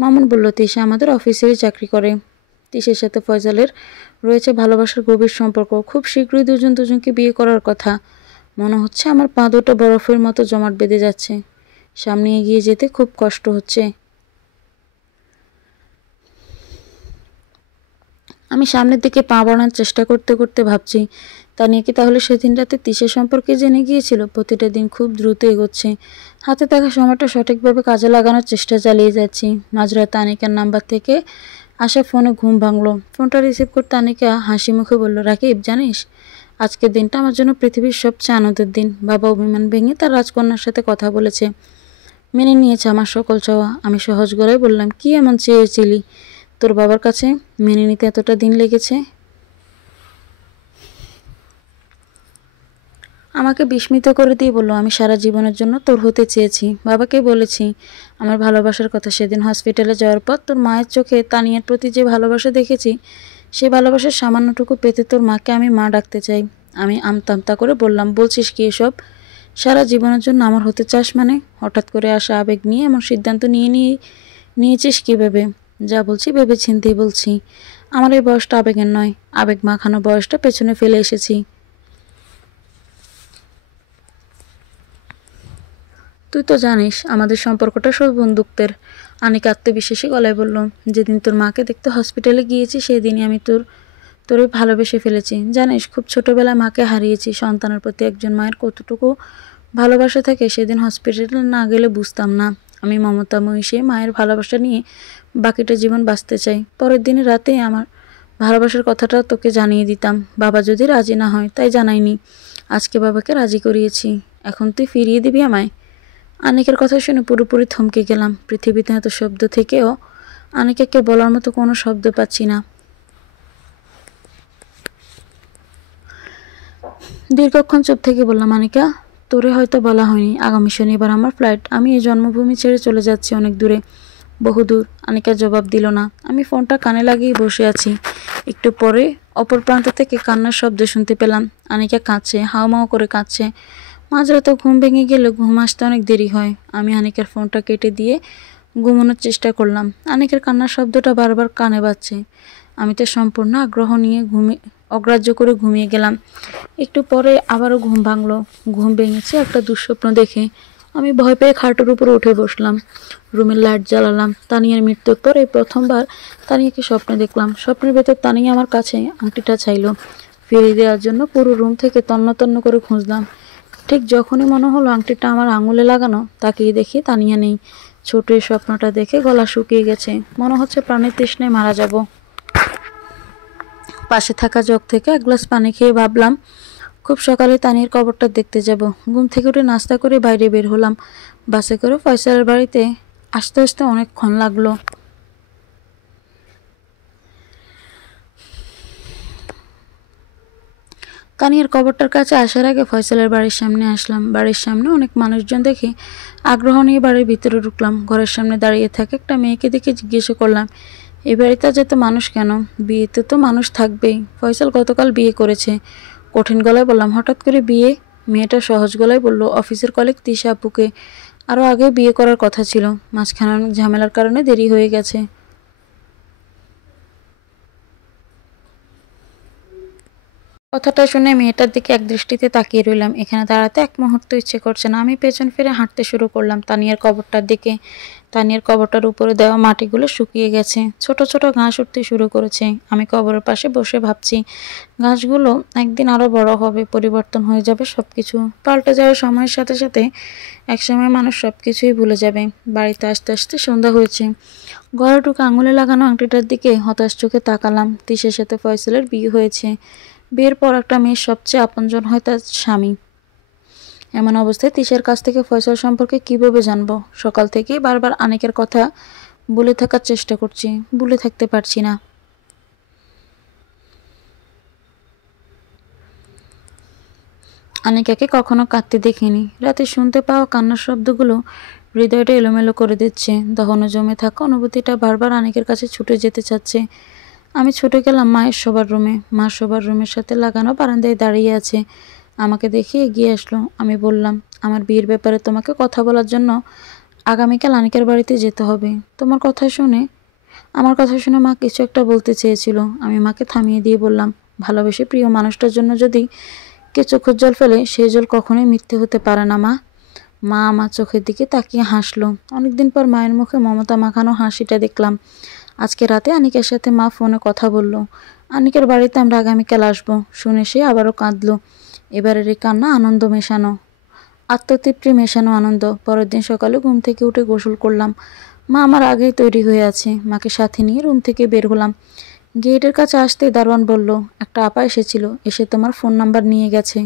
মামুন বলল, তিশা আমাদের অফিসেরই চাকরি করে। তিশার সাথে ফয়সালের রয়েছে ভালোবাসার গভীর সম্পর্ক। খুব শীঘ্রই দুজনকে বিয়ে করার কথা। মনে হচ্ছে আমার পা দুটো বরফের মতো জমাট বেঁধে যাচ্ছে। সামনে এগিয়ে যেতে খুব কষ্ট হচ্ছে। আমি সামনের দিকে পা বাড়ানোর চেষ্টা করতে করতে ভাবছি, তানিয়া কি তাহলে সেদিন রাতে তিশা সম্পর্কে জেনে গিয়েছিল? প্রতিটা দিন খুব দ্রুত এগোচ্ছে। হাতে থাকা সময়টা সঠিকভাবে কাজে লাগানোর চেষ্টা চালিয়ে যাচ্ছি। মাঝরাতে আনিকার নাম্বার থেকে আসা ফোনে ঘুম ভাঙল। ফোনটা রিসিভ করতে আনিকা হাসি মুখে বলল, রাকিব জানিস, আজকের দিনটা আমার জন্য পৃথিবীর সবচেয়ে আনন্দের দিন। বাবা অভিমান ভেঙে তার রাজকন্যার সাথে কথা বলেছে, মেনে নিয়েছে আমার সকল চাওয়া। আমি সহজ গলায় বললাম, কি এমন চেয়েছিলি তোর বাবার কাছে মেনে নিতে এতটা দিন লেগেছে? আমাকে বিস্মিত করে দিয়ে বলল, আমি সারা জীবনের জন্য তোর হতে চেয়েছি। বাবাকে বলেছি আমার ভালোবাসার কথা। সেদিন হসপিটালে যাওয়ার পর তোর মায়ের চোখে তানিয়ার প্রতি যে ভালোবাসা দেখেছি, সে ভালোবাসার সামান্যটুকু পেতে তোর মাকে আমি মা ডাকতে চাই। আমি আমতা আমতা করে বললাম, বলছিস কি এসব? সারা জীবনের জন্য আমার হতে চাস মানে? হঠাৎ করে আসা আবেগ নিয়ে এমন সিদ্ধান্ত নিয়েছিস কীভাবে? যা বলছি ভেবে চিন্তেই বলছি। আমার এই বয়সটা আবেগের নয়, আবেগ মাখানো বয়সটা পেছনে ফেলে এসেছি। তুই তো জানিস আমাদের সম্পর্কটা শুধু বন্ধুত্বের। আনিকা আত্মবিশ্বাসী গলায় বলল, যেদিন তোর মাকে দেখতে হসপিটালে গিয়েছি সেই দিনই আমি তোরে ভালোবেসে ফেলেছি। জানিস, খুব ছোটবেলায় মাকে হারিয়েছি। সন্তানের প্রতি একজন মায়ের কতটুকু ভালোবাসা থাকে সেদিন হসপিটালে না গেলে বুঝতাম না। আমি মমতাময়ী সে মায়ের ভালোবাসা নিয়ে বাকিটা জীবন বাঁচতে চাই। পরের দিন রাতেই আমার ভালোবাসার কথাটা তোকে জানিয়ে দিতাম, বাবা যদি রাজি না হয় তাই জানাইনি। আজকে বাবাকে রাজি করিয়েছি, এখন তুই ফিরিয়ে দিবি আমায়? আনিকার কথা শুনে পুরোপুরি থমকে গেলাম। পৃথিবীতে এত শব্দ থেকেও আনিকাকে বলার মতো কোনো শব্দ পাচ্ছি না। দীর্ঘক্ষণ চুপ থেকে বললাম, আনিকা, তোরে হয়তো বলা হয়নি, আগামী শনিবার আমার ফ্লাইট। আমি এই জন্মভূমি ছেড়ে চলে যাচ্ছি অনেক দূরে, বহুদূর। আনিকা জবাব দিল না। আমি ফোনটা কানে লাগিয়ে বসে আছি। একটু পরে অপর প্রান্ত থেকে কান্নার শব্দ শুনতে পেলাম। আনিকা কাঁদছে, হাউমাউ করে কাঁদছে। মাঝরাতে ঘুম ভেঙে গেলে ঘুম আসতে অনেক দেরি হয়। আমি আনিকার ফোনটা কেটে দিয়ে ঘুমানোর চেষ্টা করলাম। আনিকার কান্নার শব্দটা বারবার কানে বাজছে। আমি তো সম্পূর্ণ আগ্রহ নিয়ে অগ্রাহ্য করে ঘুমিয়ে গেলাম। একটু পরে আবারও ঘুম ভাঙলো। ঘুম ভেঙেছে একটা দুঃস্বপ্ন দেখে। আমি ভয় পেয়ে খাটের উপরে উঠে বসলাম। রুমের লাইট জ্বালালাম। তানিয়ার মৃত্যুর পরে প্রথমবার তানিয়াকে স্বপ্নে দেখলাম। স্বপ্নের ভেতর তানিয়া আমার কাছে আংটিটা চাইলো ফিরিয়ে দেওয়ার জন্য। পুরো রুম থেকে তন্ন তন্ন করে খুঁজলাম। ঠিক যখনই মনে হলো আংটিটা আমার আঙুলে লাগানো, তাকিয়ে দেখি তানিয়া নেই। ছোট এই স্বপ্নটা দেখে গলা শুকিয়ে গেছে, মনে হচ্ছে প্রাণের তৃষ্ণায় মারা যাব। পাশে থাকা জগ থেকে এক গ্লাস পানি খেয়ে ভাবলাম খুব সকালে তানিয়ার কবরটা দেখতে যাব। ঘুম থেকে উঠে নাস্তা করে বাইরে বের হলাম। বাসে করে ফয়সালের বাড়িতে আসতে আসতে অনেকক্ষণ লাগলো। তানিয়ার কবরটার কাছে আসার আগে ফয়সালের বাড়ির সামনে আসলাম। বাড়ির সামনে অনেক মানুষজন দেখে আগ্রহ নিয়ে বাড়ির ভিতরে ঢুকলাম। ঘরের সামনে দাঁড়িয়ে থাকে একটা মেয়েকে দেখে জিজ্ঞাসা করলাম, এই বাড়িতে যেত মানুষ কেন? বিয়েতে তো মানুষ থাকবেই। ফয়সাল গতকাল বিয়ে করেছে। কঠিন গলায় বললাম, হঠাৎ করে বিয়ে? মেয়েটা সহজ গলায় বলল, অফিসের কলিগ তিশা আপুকে আরও আগে বিয়ে করার কথা ছিল, মাঝখানে অনেক ঝামেলার কারণে দেরি হয়ে গেছে। কথাটা শুনে মেয়েটার দিকে এক দৃষ্টিতে তাকিয়ে রইলাম। এখানে দাঁড়াতে এক মুহূর্ত ইচ্ছে করছে না। আমি পেছন ফিরে হাঁটতে শুরু করলাম তানিয়ার কবরটার দিকে। তানিয়ার কবরটার উপরে দেওয়া মাটিগুলো শুকিয়ে গেছে, ছোট ছোট ঘাস উঠতে শুরু করেছে। আমি কবরের পাশে বসে ভাবছি, ঘাসগুলো একদিন আরো বড় হবে, পরিবর্তন হয়ে যাবে সবকিছু। পাল্টে যাওয়ার সময়ের সাথে সাথে একসময় মানুষ সবকিছুই ভুলে যাবে। বাড়িতে আসতে আসতে সন্ধ্যা হয়েছে। ঘরে ঢুকে আঙুলে লাগানো আংটিটার দিকে হতাশ চোখে তাকালাম। তিসের সাথে ফয়সালের বিয়ে হয়েছে। বিয়ের পর একটা মেয়ের সবচেয়ে আপনজন হয় তার স্বামী। এমন অবস্থায় তিশার কাছ থেকে ফয়সাল সম্পর্কে কিভাবে জানবো? সকাল থেকেই বারবার আনিকের কথা ভুলে থাকার চেষ্টা করছি, ভুলে থাকতে পারছি না। আনিকাকে কখনো কাঁদতে দেখিনি। রাতে শুনতে পাওয়া কান্নার শব্দগুলো হৃদয়টা এলোমেলো করে দিচ্ছে। দহনে জমে থাকা অনুভূতিটা বারবার আনিকের কাছে ছুটে যেতে চাচ্ছে। আমি ছুটে গেলাম মায়ের শোবার রুমে। মা শোবার রুমের সাথে লাগানো বারান্দায় দাঁড়িয়ে আছে। আমাকে দেখে এগিয়ে আসলো। আমি বললাম, আমার বিয়ের ব্যাপারে তোমাকে কথা বলার জন্য আগামীকাল আনিকার বাড়িতে যেতে হবে। আমার কথা শুনে মা কিছু একটা বলতে চেয়েছিল। আমি মাকে থামিয়ে দিয়ে বললাম, ভালোবেসে প্রিয় মানুষটার জন্য যদি কে চোখের জল ফেলে সেই জল কখনোই মিথ্যে হতে পারে না মা। মা আমার চোখের দিকে তাকিয়ে হাসলো। অনেকদিন পর মায়ের মুখে মমতা মাখানো হাসিটা দেখলাম। আজকে রাতে আনিকের সাথে মা ফোনে কথা বলল। আনিকের বাড়িতে আমরা আগামীকাল আসবো। শুনে সে আবারও কাঁদলো। এবারের এই কান্না আনন্দ মেশানো, আত্মতৃপ্তি মেশানো আনন্দ। পরের দিন সকালে ঘুম থেকে উঠে গোসল করলাম। মা আমার আগেই তৈরি হয়ে আছে। মাকে সাথে নিয়ে রুম থেকে বের হলাম। গেটের কাছে আসতেই দারোয়ান বলল, একটা আপা এসেছিল, এসে তোমার ফোন নাম্বার নিয়ে গেছে।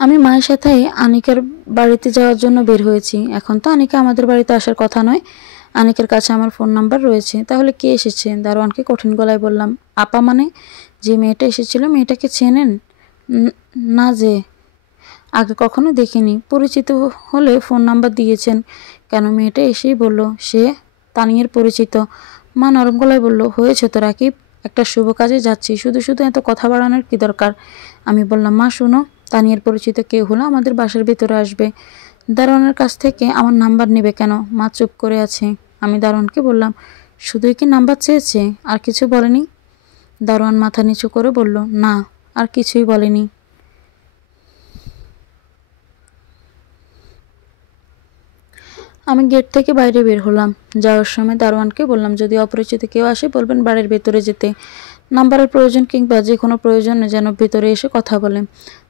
আমি মায়ের সাথে আনিকার বাড়িতে যাওয়ার জন্য বের হয়েছি। এখন তো আনিকা আমাদের বাড়িতে আসার কথা নয়। আনিকের কাছে আমার ফোন নাম্বার রয়েছে। তাহলে কে এসেছে? দারোয়ানকে কঠিন গলায় বললাম। আপা মানে? যে মেয়েটা এসেছিল মেয়েটাকে চেনেন? না, যে আগে কখনো দেখিনি। পরিচিত হলে ফোন নাম্বার দিয়েছেন কেন? মেয়েটা এসেই বলল সে তানিয়ের পরিচিত। মা নরম গলায় বলল, হয়েছে তো রাকিব, একটা শুভ কাজে যাচ্ছি, শুধু শুধু এত কথা বাড়ানোর কি দরকার? আমি বললাম, মা শুনো, তানিয়ের পরিচিত কেউ হলো আমাদের বাসার ভিতরে আসবে। দারোয়ানের কাছ থেকে আমার নাম্বার নেবে কেন? মা চুপ করে আছে। আমি দারোয়ানকে বললাম, শুধুই কি নাম্বার চেয়েছে, আর কিছু বলেনি? দারোয়ান মাথা নিচু করে বলল, না, আর কিছুই বলেনি। আমি গেট থেকে বাইরে বের হলাম। যাওয়ার সময় দারোয়ানকে বললাম, যদি অপরিচিত কেউ আসে বলবেন বাড়ির ভেতরে যেতে। নাম্বারের প্রয়োজন কিংবা যে কোনো প্রয়োজনে যেন ভেতরে এসে কথা বলে।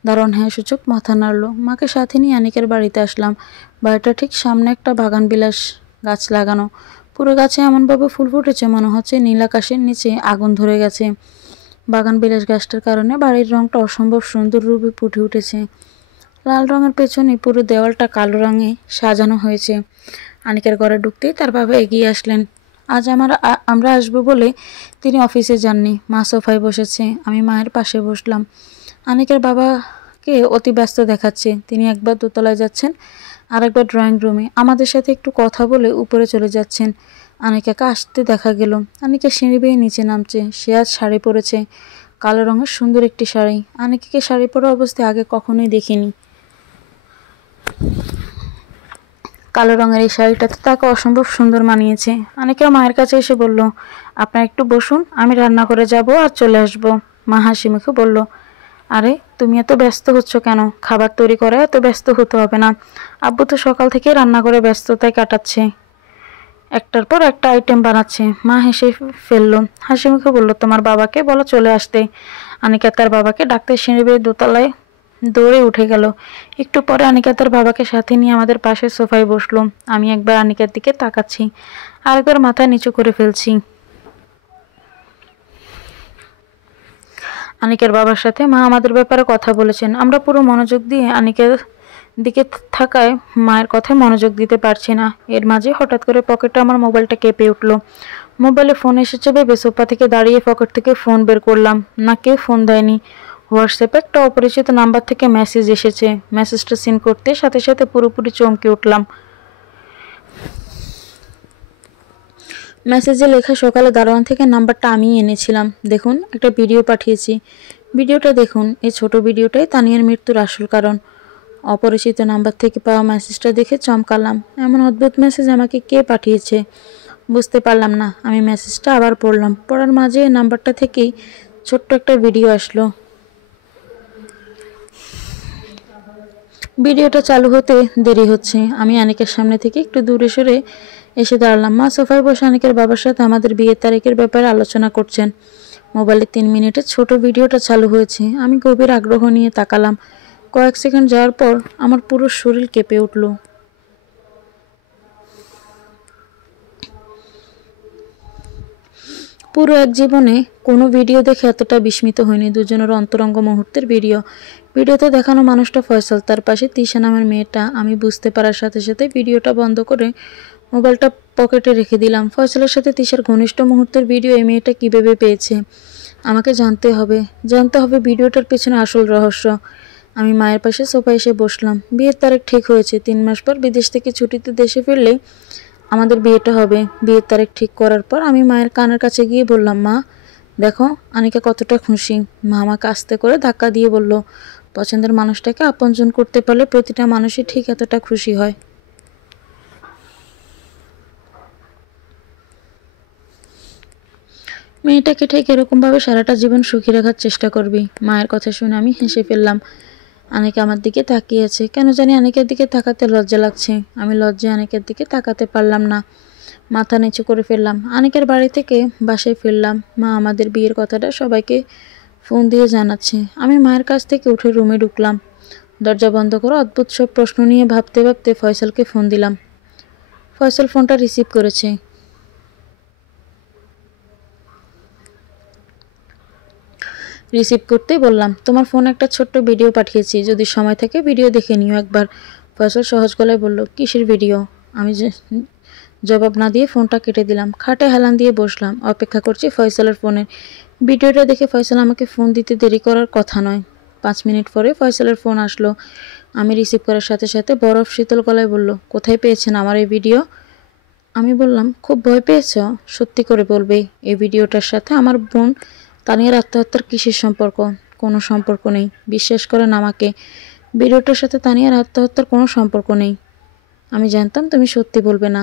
দারোয়ান হ্যাঁ সূচক মাথা নাড়ল। মাকে সাথে নিয়ে আনিকের বাড়িতে আসলাম। বাড়িটা ঠিক সামনে একটা বাগান বিলাস গাছ লাগানো। পুরো গাছে এমনভাবে ফুল ফুটেছে মনে হচ্ছে নীল আকাশের নিচে আগুন ধরে গেছে। বাগান বিলাস গাছটার কারণে বাড়ির রংটা অসম্ভব সুন্দর রূপে ফুটে উঠেছে। লাল রঙের পেছনে পুরো দেওয়ালটা কালো রঙে সাজানো হয়েছে। আনিকের ঘরে ঢুকতেই তার বাবা এগিয়ে আসলেন। আজ আমরা আসবো বলে তিনি অফিসে যাননি। মা সোফায় বসেছে, আমি মায়ের পাশে বসলাম। আনিকের বাবাকে অতি ব্যস্ত দেখাচ্ছে। তিনি একবার দোতলায় যাচ্ছেন, আর একবার ড্রয়িং রুমে আমাদের সাথে একটু কথা বলে উপরে চলে যাচ্ছেন। আনিকাকে আসতে দেখা গেল। আনিকা সিঁড়ি বেয়ে নিচে নামছে। সে আজ শাড়ি পরেছে, কালো রঙের সুন্দর একটি শাড়ি। আনিকাকে শাড়ি পরা অবস্থায় আগে কখনোই দেখিনি। কালো রঙের এই শাড়িটাতে তাকে অসম্ভব সুন্দর মানিয়েছে। আনিকা মায়ের কাছে এসে বলল, আপনার একটু বসুন, আমি রান্না করে যাব আর চলে আসব। মা হাসি মুখে বলল, আরে তুমি এত ব্যস্ত হচ্ছ কেন? খাবার তৈরি করে এত ব্যস্ত হতে হবে না। আব্বু তো সকাল থেকে রান্না করে ব্যস্ততায় কাটাচ্ছে, একটার পর একটা আইটেম বানাচ্ছে। মা হেসে ফেললো, হাসি মুখে বলল, তোমার বাবাকে বলো চলে আসতে। আনিকা তার বাবাকে ডাকতে সিঁড়ি বেয়ে দোতলায় দৌড়ে উঠে গেল। একটু পরে আনিকা তার বাবাকে সাথে নিয়ে আমাদের পাশে সোফায় বসলো। আমি একবার আনিকার দিকে তাকাচ্ছি, আরেকবার মাথা নিচু করে ফেলছি। আনিকের বাবার সাথে মা আমাদের ব্যাপারে কথা বলেছেন। আমরা পুরো মনোযোগ দিয়ে আনিকের দিকে থাকায় মায়ের কথায় মনোযোগ দিতে পারছি না। এর মাঝে হঠাৎ করে পকেটে আমার মোবাইলটা কেঁপে উঠলো। মোবাইলে ফোন এসেছে ভেবে সোফা থেকে দাঁড়িয়ে পকেট থেকে ফোন বের করলাম। না, কেউ ফোন দেয়নি। হোয়াটসঅ্যাপে একটা অপরিচিত নাম্বার থেকে মেসেজ এসেছে। মেসেজটা সিন করতে সাথে সাথে পুরোপুরি চমকে উঠলাম। মেসেজে লেখা, সকালে দারোয়ান থেকে নাম্বারটা আমিই এনেছিলাম। দেখুন, একটা ভিডিও পাঠিয়েছি, ভিডিওটা দেখুন। এই ছোট ভিডিওটাই তানিয়ার মৃত্যুর আসল কারণ। অপরিচিত নাম্বার থেকে পাওয়া মেসেজটা দেখে চমকালাম। এমন অদ্ভুত মেসেজ আমাকে কে পাঠিয়েছে বুঝতে পারলাম না। আমি মেসেজটা আবার পড়লাম। পড়ার মাঝে নাম্বারটা থেকেই ছোট্ট একটা ভিডিও আসলো। ভিডিওটা চালু হতে দেরি হচ্ছে। আমি আনিকের সামনে থেকে একটু দূরে সরে এসে দাঁড়ালাম। মা সোফায় বসে আনিকের বাবার সাথে আমাদের বিয়ের তারিখের ব্যাপারে আলোচনা করছেন। মোবাইলে 3 মিনিটের ছোট ভিডিওটা চালু হয়েছে। আমি গভীর আগ্রহ নিয়ে তাকালাম। কয়েক সেকেন্ড যাওয়ার পর আমার পুরো শরীর কেঁপে উঠল। পুরো এক জীবনে কোনো ভিডিও দেখে এতটা বিস্মিত হয়নি। দুজনের অন্তরঙ্গ মুহূর্তের ভিডিও। ভিডিওতে দেখানো মানুষটা ফয়সাল, তার পাশে তিশা নামের মেয়েটা। আমি বুঝতে পারার সাথে সাথে ভিডিওটা বন্ধ করে মোবাইলটা পকেটে রেখে দিলাম। ফয়সালের সাথে তিশার ঘনিষ্ঠ মুহূর্তের ভিডিও এই মেয়েটা কীভাবে পেয়েছে? আমাকে জানতে হবে ভিডিওটার পেছনে আসল রহস্য। আমি মায়ের পাশে সোফায় এসে বসলাম। বিয়ের তারিখ ঠিক হয়েছে। 3 মাস পর বিদেশ থেকে ছুটিতে দেশে ফিরলেই আমাদের বিয়েটা হবে। বিয়ের তারিখ ঠিক করার পর আমি মায়ের কানের কাছে গিয়ে বললাম, মা দেখো আনিকা কতটা খুশি। মা আমাকে আস্তে করে ধাক্কা দিয়ে বলল, পছন্দের মানুষটাকে আপনজন করতে পারলে প্রতিটা মানুষই ঠিক এতটা খুশি হয়। মেয়েটাকে ঠিক এরকমভাবে সারাটা জীবন সুখী রাখার চেষ্টা করবি। মায়ের কথা শুনে আমি হেসে ফেললাম। আনিকা আমার দিকে তাকিয়ে আছে। কেন জানি আনিকার দিকে তাকাতে লজ্জা লাগছে। আমি লজ্জায় আনিকার দিকে তাকাতে পারলাম না। মাথা নিচু করে ফেললাম। আনিকার বাড়ি থেকে বাসায় ফিরলাম। মা আমাদের বিয়ের কথাটা সবাইকে ফোন দিয়ে জানাচ্ছে। আমি মায়ের কাছ থেকে উঠে রুমে ঢুকলাম। দরজা বন্ধ করে অদ্ভুত সব প্রশ্ন নিয়ে ভাবতে ভাবতে ফয়সালকে ফোন দিলাম। ফয়সাল ফোনটা রিসিভ করেছে। রিসিভ করতেই বললাম, তোমার ফোনে একটা ছোট্ট ভিডিও পাঠিয়েছি, যদি সময় থাকে ভিডিও দেখে নিও একবার। ফয়সাল সহজ গলায় বলল, কিসের ভিডিও? আমি জবাব না দিয়ে ফোনটা কেটে দিলাম। খাটে হেলান দিয়ে বসলাম, অপেক্ষা করছি ফয়সালের ফোনের। ভিডিওটা দেখে ফয়সাল আমাকে ফোন দিতে দেরি করার কথা নয়। 5 মিনিট পরে ফয়সালের ফোন আসলো। আমি রিসিভ করার সাথে সাথে বরফ শীতল গলায় বলল, কোথায় পেয়েছেন আমার এই ভিডিও? আমি বললাম, খুব ভয় পেয়েছ? সত্যি করে বলবে, এই ভিডিওটার সাথে আমার বোন তানিয়ার আত্মহত্যার কিসের সম্পর্ক? কোনো সম্পর্ক নেই, বিশ্বাস করেন আমাকে। ভিডিওটার সাথে তানিয়ার আত্মহত্যার কোনো সম্পর্ক নেই। আমি জানতাম তুমি সত্যি বলবে না।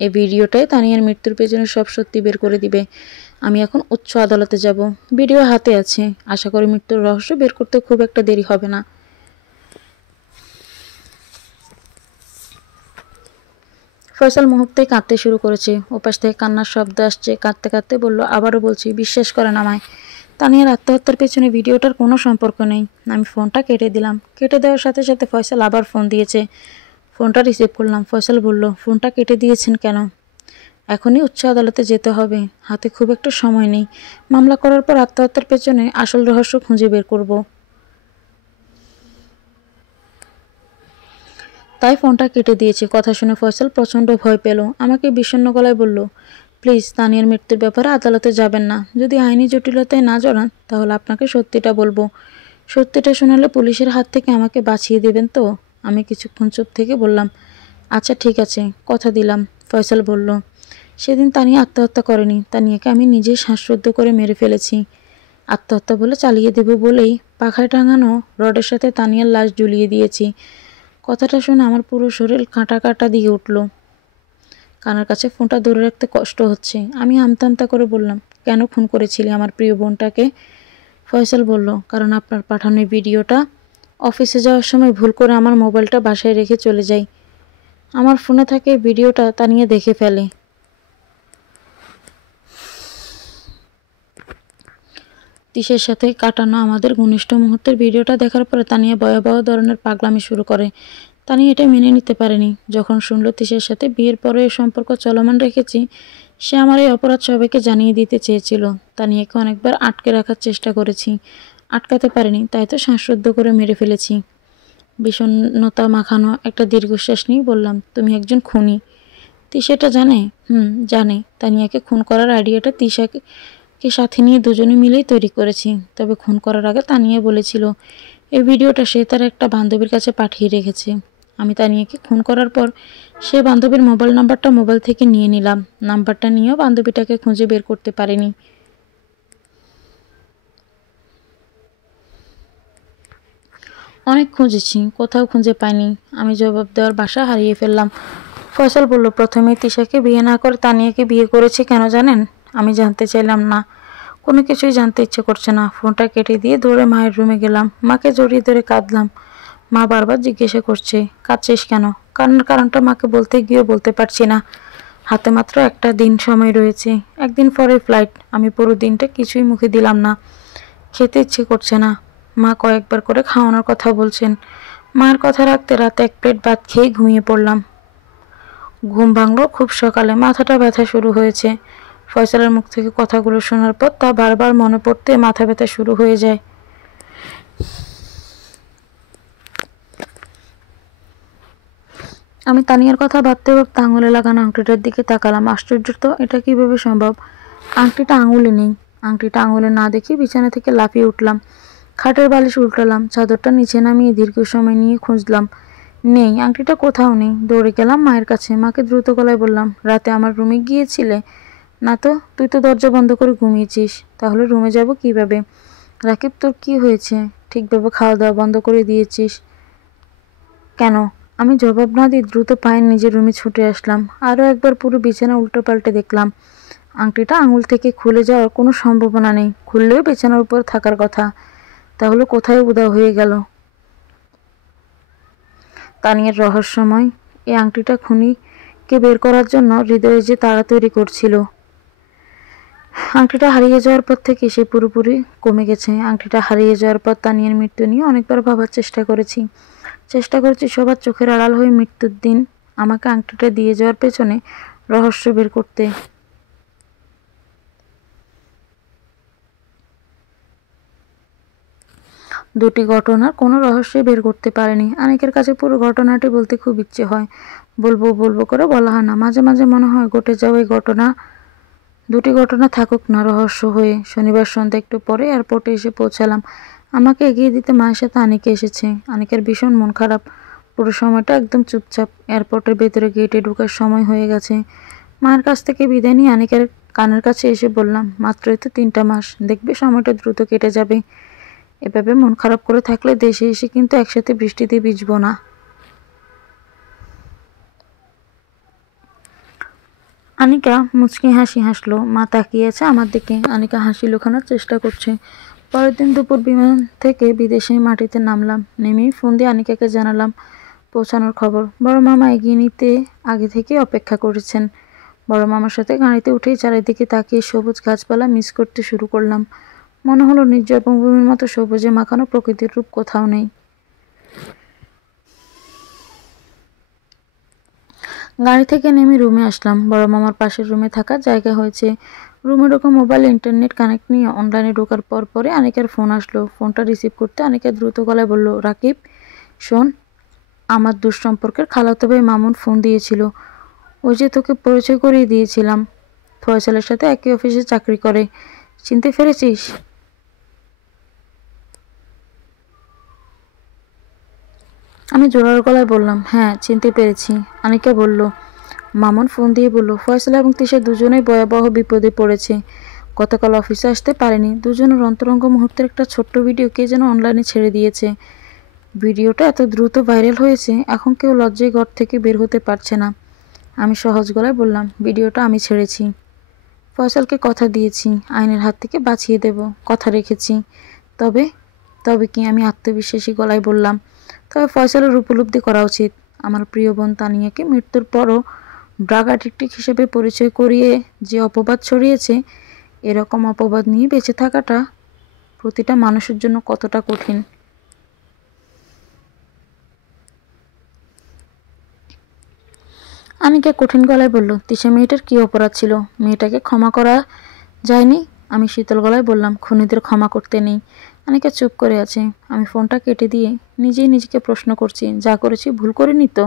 এই ভিডিওটাই তানিয়ার মৃত্যুর পেছনে সব সত্যি বের করে দিবে। আমি এখন উচ্চ আদালতে যাব। ভিডিও হাতে আছে, আশা করি মৃত্যুর রহস্য বের করতে খুব একটা দেরি হবে না। ফয়সাল মুহূর্তেই কাঁদতে শুরু করেছে। ওপাশ থেকে কান্নার শব্দ আসছে। কাঁদতে কাঁদতে বলল, আবারও বলছি, বিশ্বাস করেন আমায়, তানিয়ার আত্মহত্যার পেছনে ভিডিওটার কোনো সম্পর্ক নেই। আমি ফোনটা কেটে দিলাম। কেটে দেওয়ার সাথে সাথে ফয়সাল আবার ফোন দিয়েছে। ফোনটা রিসিভ করলাম। ফয়সাল বলল, ফোনটা কেটে দিয়েছেন কেন? এখনই উচ্চ আদালতে যেতে হবে, হাতে খুব একটা সময় নেই। মামলা করার পর আত্মহত্যার পেছনে আসল রহস্য খুঁজে বের করব। তাই ফোনটা কেটে দিয়েছে। কথা শুনে ফয়সাল প্রচণ্ড ভয় পেল। আমাকে বিষণ্ণ গলায় বলল, প্লিজ তানিয়ার মৃত্যুর ব্যাপারে আদালতে যাবেন না। যদি আইনি জটিলতায় না জড়ান তাহলে আপনাকে সত্যিটা বলবো। সত্যিটা শোনালে পুলিশের হাত থেকে আমাকে বাঁচিয়ে দেবেন তো? আমি কিছুক্ষণ চুপ থেকে বললাম, আচ্ছা ঠিক আছে, কথা দিলাম। ফয়সাল বলল, সেদিন তানিয়া আত্মহত্যা করেনি, তানিয়াকে আমি নিজেই শ্বাসরুদ্ধ করে মেরে ফেলেছি। আত্মহত্যা বলে চালিয়ে দেব বলেই পাখায় টাঙানো রডের সাথে তানিয়ার লাশ ঝুলিয়ে দিয়েছি। কথাটা শুনে আমার পুরো শরীর কাঁটা কাঁটা দিয়ে উঠল। কানের কাছে ফোনটা ধরে রাখতে কষ্ট হচ্ছে। আমি আমতা আমতা করে বললাম, কেন খুন করেছিলি আমার প্রিয় বোনটাকে? ফয়সাল বলল, কারণ আপনার পাঠানো ভিডিওটা অফিসে যাওয়ার সময় ভুল করে আমার মোবাইলটা বাসায় রেখে চলে যাই। আমার ফোনে থাকে ভিডিওটা তানিয়া দেখে ফেলে। তিশার সাথে কাটানো আমাদের ঘনিষ্ঠ মুহূর্তের ভিডিওটা দেখার পরে তানিয়া ভয়াবহ ধরনের পাগলামি শুরু করে। তানিয়া এটা মেনে নিতে পারেনি। যখন শুনল তিশার সাথে বিয়ের পরে এই সম্পর্ক চলমান রেখেছি, সে আমার এই অপরাধ সবাইকে জানিয়ে দিতে চেয়েছিল। তানিয়াকে অনেকবার আটকে রাখার চেষ্টা করেছি, আটকাতে পারিনি, তাই তো শ্বাসরুদ্ধ করে মেরে ফেলেছি। বিষণ্ণতা মাখানো একটা দীর্ঘশ্বাস নিয়ে বললাম, তুমি একজন খুনি। তিশাটা জানে? জানে। তানিয়াকে খুন করার আইডিয়াটা তিশাকে সাথে নিয়ে দুজনে মিলেই তৈরি করেছি। তবে খুন করার আগে তানিয়া বলেছিল এই ভিডিওটা সে তার একটা বান্ধবীর কাছে পাঠিয়ে রেখেছে। আমি তানিয়াকে খুন করার পর সে বান্ধবীর মোবাইল নাম্বারটা মোবাইল থেকে নিয়ে নিলাম। নাম্বারটা নিয়েও বান্ধবীটাকে খুঁজে বের করতে পারিনি। অনেক খুঁজেছি, কোথাও খুঁজে পাইনি। আমি জবাব দেওয়ার বাসা হারিয়ে ফেললাম। ফয়সাল বলল, প্রথমেই তিশাকে বিয়ে না করে তানিয়াকে বিয়ে করেছে কেন জানেন? আমি জানতে চাইলাম না, কোনো কিছুই জানতে ইচ্ছে করছে না। ফোনটা কেটে দিয়ে দৌড়ে মায়ের রুমে গেলাম। মাকে জড়িয়ে ধরে কাঁদলাম। মা বারবার জিজ্ঞাসা করছে, কাঁদছিস কেন? কান্নার কারণটা মাকে বলতে গিয়েও বলতে পারছি না। হাতে মাত্র একটা দিন সময় রয়েছে, একদিন পরে ফ্লাইট। আমি পুরো দিনটা কিছুই মুখে দিলাম না। খেতে ইচ্ছে করছে না। মা কয়েকবার করে খাওয়ানোর কথা বলছেন। মায়ের কথা রাখতে রাতে 1 প্লেট ভাত খেয়ে ঘুমিয়ে পড়লাম। ঘুম ভাঙলো খুব সকালে। মাথাটা ব্যথা শুরু হয়েছে। ফয়সালের মুখ থেকে কথাগুলো শোনার পর তা বারবার মনে পড়তে মাথা ব্যথা শুরু হয়ে যায়। আমি তানিয়ার কথা ভাবতে ভাবতে আঙুলে লাগানো আংটিটার দিকে তাকালাম। আশ্চর্য তো, এটা কিভাবে সম্ভব? আংটিটা আঙুলে নেই। আংটিটা আঙুলে না দেখে বিছানা থেকে লাফিয়ে উঠলাম। খাটের বালিশ উল্টালাম, চাদরটা নিচে নামিয়ে দীর্ঘ সময় নিয়ে খুঁজলাম। নেই, আংটিটা কোথাও নেই। দৌড়ে গেলাম মায়ের কাছে। মাকে দ্রুত গলায় বললাম, রাতে আমার রুমে গিয়েছিলে? না তো, তুই তো দরজা বন্ধ করে ঘুমিয়েছিস। তাহলে রুমে যাব কিভাবে? রাকিব, তোর কি হয়েছে? ঠিকভাবে খাওয়া দাওয়া বন্ধ করে দিয়েছিস কেন? আমি জবাব না দিয়ে দ্রুত পায়ে নিজের রুমে ছুটে আসলাম। আরও একবার পুরো বিছানা উল্টো পাল্টে দেখলাম। আংটিটা আঙুল থেকে খুলে যাওয়ার কোনো সম্ভাবনা নেই, খুললেও বিছানার উপর থাকার কথা। তাহলে কোথায় উধাও হয়ে গেল? তানিয়ার রহস্যময় এই আংটিটা খুনিকে বের করার জন্য হৃদয়ে যে তাড়া তৈরি করছিল। আংটিটা হারিয়ে যাওয়ার পর থেকে সে পুরোপুরি কমে গেছে। আংটিটা হারিয়ে যাওয়ার পর তানিয়ার মৃত্যু নিয়ে অনেকবার ভাবার চেষ্টা করেছি সবার চোখের আড়াল হয়ে মৃত্যুর দিন আমাকে আংটিটা দিয়ে যাওয়ার পেছনে রহস্য বের করতে। দুটি ঘটনার কোনো রহস্যই বের করতে পারেনি। অনেকের কাছে পুরো ঘটনাটি বলতে খুব ইচ্ছে হয়, বলবো করে বলা হয় না। মাঝে মাঝে মনে হয় ঘটে যাওয়া এই দুটি ঘটনা থাকুক না রহস্য হয়ে। শনিবার সন্ধ্যা একটু পরে এয়ারপোর্টে এসে পৌঁছালাম। আমাকে এগিয়ে দিতে মায়ের সাথে আনিকা এসেছে। আনিকার ভীষণ মন খারাপ, পুরো সময়টা একদম চুপচাপ। এয়ারপোর্টের ভেতরে গেটে ঢোকার সময় হয়ে গেছে। মায়ের কাছ থেকে বিদায় নিয়ে আনিকার কানের কাছে এসে বললাম, মাত্রই তো 3টা মাস, দেখবে সময়টা দ্রুত কেটে যাবে। এভাবে মন খারাপ করে থাকলে দেশে এসে কিন্তু একসাথে বৃষ্টিতে ভিজবো না। আনিকা মুচকি হাসি হাসলো। মা তাকিয়ে আছে আমার দিকে। আনিকা হাসি লুকানোর চেষ্টা করছে। পরের দিন দুপুর বিমান থেকে বিদেশে মাটিতে নামলাম। নেমেই ফোন দিয়ে আনিকাকে জানালাম পৌঁছানোর খবর। বড় মামা এগিয়ে নিতে আগে থেকে অপেক্ষা করেছেন। বড় মামার সাথে গাড়িতে উঠেই চারিদিকে তাকিয়ে সবুজ গাছপালা মিস করতে শুরু করলাম। মনে হলো নির্জন ভূমির মতো সবুজে মাখানো প্রকৃতির রূপ কোথাও নেই। গাড়ি থেকে নেমে রুমে আসলাম। বড় মামার পাশের রুমে থাকার জায়গা হয়েছে। রুমে ঢোকা মোবাইল ইন্টারনেট কানেক্ট নিয়ে অনলাইনে ঢোকার পরে আনিকার ফোন আসলো। ফোনটা রিসিভ করতে আনিকা দ্রুত গলায় বলল, রাকিব শোন, আমার দুঃসম্পর্কের খালাতো ভাই মামুন ফোন দিয়েছিল। ওই যে তোকে পরিচয় করিয়ে দিয়েছিলাম, ফয়সালের সাথে একই অফিসে চাকরি করে। চিনতে পেরেছিস? আমি জোরালো গলায় বললাম, হ্যাঁ চিনতে পেরেছি। আনিকা বলল, মামুন ফোন দিয়ে বলল ফয়সাল এবং তিশা দুজনেই ভয়াবহ বিপদে পড়েছে। গতকাল অফিসে আসতে পারেনি। দুজনের অন্তরঙ্গ মুহূর্তের একটা ছোট্ট ভিডিও কে যেন অনলাইনে ছেড়ে দিয়েছে। ভিডিওটা এত দ্রুত ভাইরাল হয়েছে, এখন কেউ লজ্জায় ঘর থেকে বের হতে পারছে না। আমি সহজ গলায় বললাম, ভিডিওটা আমি ছেড়েছি। ফয়সালকে কথা দিয়েছি, আইনের হাত থেকে বাঁচিয়ে দেব, কথা রেখেছি। তবে তবে কি? আমি আত্মবিশ্বাসী গলায় বললাম, তবে ফয়সালের উপলব্ধি করা উচিত, আমার প্রিয় বোন তানিয়াকে মৃত্যুর পরও ড্রাগ অ্যাডিক্ট হিসেবে পরিচয় করিয়ে যে অপবাদ ছড়িয়েছে, এরকম অপবাদ নিয়ে বেঁচে থাকাটা প্রতিটা মানুষের জন্য কতটা কঠিন। আনিকা কঠিন গলায় বলল, তিশা মেয়েটার কি অপরাধ ছিল? মেয়েটাকে ক্ষমা করা যায়নি? আমি শীতল গলায় বললাম, খুনিদের ক্ষমা করতে নেই। আনিকা চুপ করে আছে। আমি ফোনটা কেটে দিয়ে নিজেই নিজেকে প্রশ্ন করছি, যা করেছি ভুল করিনি তো?